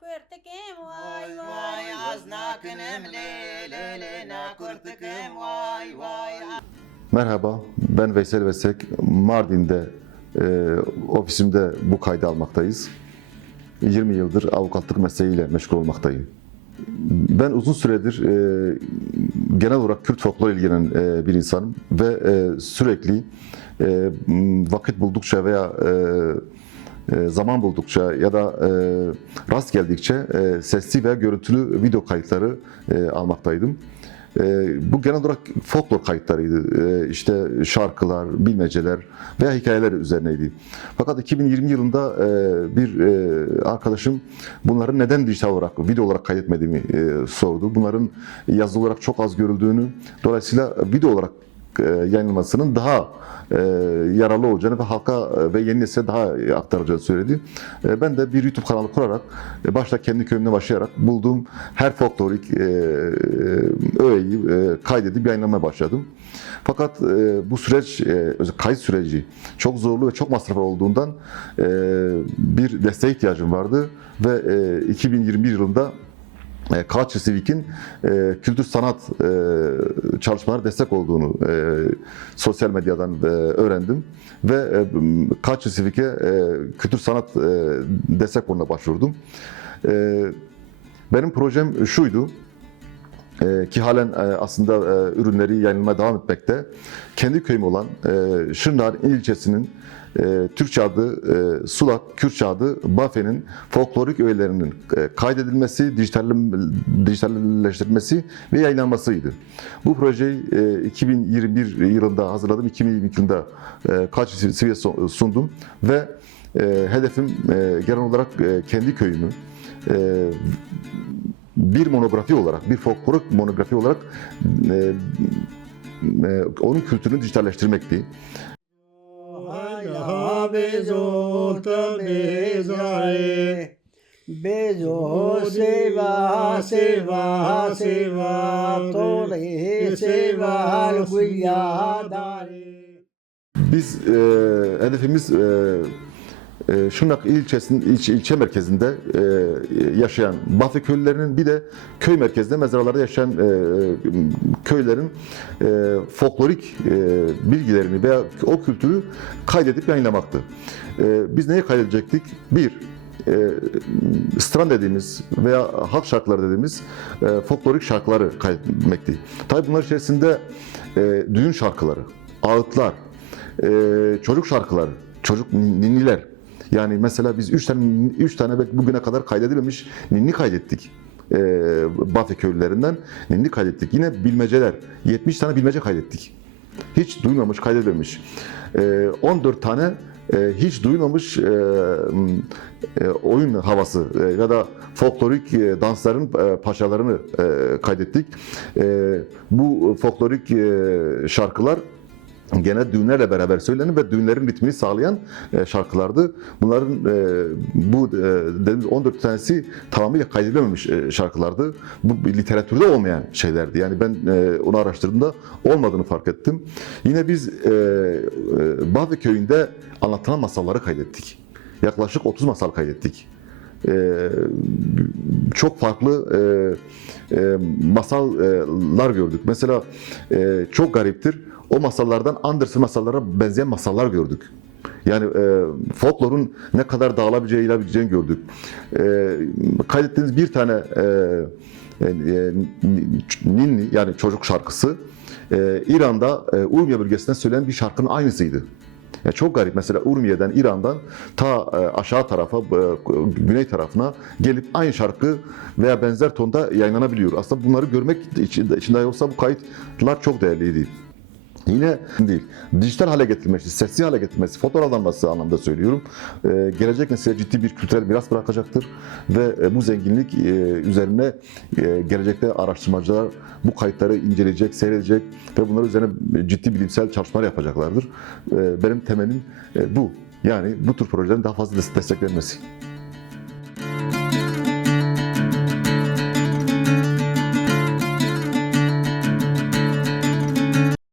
kurtkum vay Vay vay vay azna kınım le le le na kurtukum vay vay Merhaba, ben Veysel Vesek. Mardin'de e, ofisimde bu kaydı almaktayız. 20 yıldır avukatlık mesleğiyle meşgul olmaktayım. Ben uzun süredir e, genel olarak Kürt folkloru ilgilenen e, bir insanım ve e, sürekli e, vakit buldukça veya e, zaman buldukça ya da e, rast geldikçe e, sesli veya görüntülü video kayıtları e, almaktaydım. E, bu genel olarak folklor kayıtlarıydı. E, işte şarkılar, bilmeceler veya hikayeler üzerineydi. Fakat 2020 yılında e, bir e, arkadaşım bunları neden dijital olarak, video olarak kaydetmediğimi e, sordu. Bunların yazılı olarak çok az görüldüğünü, dolayısıyla video olarak e, yayınlanmasının daha e, yararlı olacağını ve halka e, ve yeni nesile daha aktaracağını söyledi. Ben de bir YouTube kanalı kurarak başta kendi köyümde başlayarak bulduğum her folklorik öğeyi kaydedip yayınlamaya başladım. Fakat bu süreç, kayıt süreci çok zorlu ve çok masraflı olduğundan bir desteğe ihtiyacım vardı ve e, 2021 yılında Culture Civic'in e, kültür sanat e, çalışmalarına destek olduğunu e, sosyal medyadan e, öğrendim ve e, Culture Civic'e e, kültür sanat e, destek fonuna başvurdum. E, benim projem şuydu. E, ki halen e, aslında e, ürünleri yayınlamaya devam etmekte. Kendi köyüm olan e, Şırnar ilçesinin e, Türkçe adı e, Sulak, Kürtçe adı Bafe'nin folklorik öğelerinin e, kaydedilmesi, dijital, dijitalleştirilmesi ve yayınlanmasıydı. Bu projeyi e, 2021 yılında hazırladım, 2022 yılında e, kaç seviye sundum ve e, hedefim e, genel olarak e, kendi köyümü e, bir monografi olarak, bir folklorik monografi olarak e, e, onun kültürünü dijitalleştirmekti. Bezolta bezare Bezo seva seva seva tole seva gulyadare Biz e, hedefimiz e, Şırnak ilçesinin ilçe, ilçe merkezinde e, yaşayan Bafya köylülerinin bir de köy merkezinde mezaralarda yaşayan e, köylerin e, folklorik bilgilerini veya o kültürü kaydedip yayınlamaktı. Biz neyi kaydedecektik? Bir, e, stran dediğimiz veya halk şarkıları dediğimiz e, folklorik şarkıları kaydetmekti. Tabii bunlar içerisinde e, düğün şarkıları, ağıtlar, e, çocuk şarkıları, çocuk ninniler. Yani mesela biz üç tane üç tane belki bugüne kadar kaydedilmemiş ninni kaydettik. E, Bafya köylülerinden ninni kaydettik. Yine bilmeceler. 70 tane bilmece kaydettik. Hiç duymamış, kaydedilmemiş. E, 14 tane e, hiç duymamış e, e, oyun havası e, ya da folklorik e, dansların e, paşalarını e, kaydettik. E, bu folklorik e, şarkılar gene düğünlerle beraber söylenen ve düğünlerin ritmini sağlayan e, şarkılardı. Bunların e, bu e, dediğimiz 14 tanesi tamamıyla kaydedilememiş e, şarkılardı. Bu literatürde olmayan şeylerdi. Yani ben e, onu araştırdığımda olmadığını fark ettim. Yine biz e, e, Bahve köyünde anlatılan masalları kaydettik. Yaklaşık 30 masal kaydettik. Ee, çok farklı e, e, masallar gördük. Mesela e, çok gariptir. O masallardan Andersen masallara benzeyen masallar gördük. Yani e, folklorun ne kadar dağılabileceği, yayılabileceğini gördük. E, kaydettiğiniz bir tane e, e, ninni yani çocuk şarkısı e, İran'da e, Urmiye bölgesinde söylenen bir şarkının aynısıydı. Ya çok garip. Mesela Urmiye'den, İran'dan ta e, aşağı tarafa, e, güney tarafına gelip aynı şarkı veya benzer tonda yayınlanabiliyor. Aslında bunları görmek için, içinde yoksa bu kayıtlar çok değerliydi. Yine değil, dijital hale getirmesi, sesli hale getirmesi, fotoğraflanması anlamda söylüyorum. Ee, gelecek nesile ciddi bir kültürel miras bırakacaktır ve e, bu zenginlik e, üzerine e, gelecekte araştırmacılar bu kayıtları inceleyecek, seyredecek ve bunlar üzerine ciddi bilimsel çalışmalar yapacaklardır. E, benim temelim e, bu. Yani bu tür projelerin daha fazla desteklenmesi.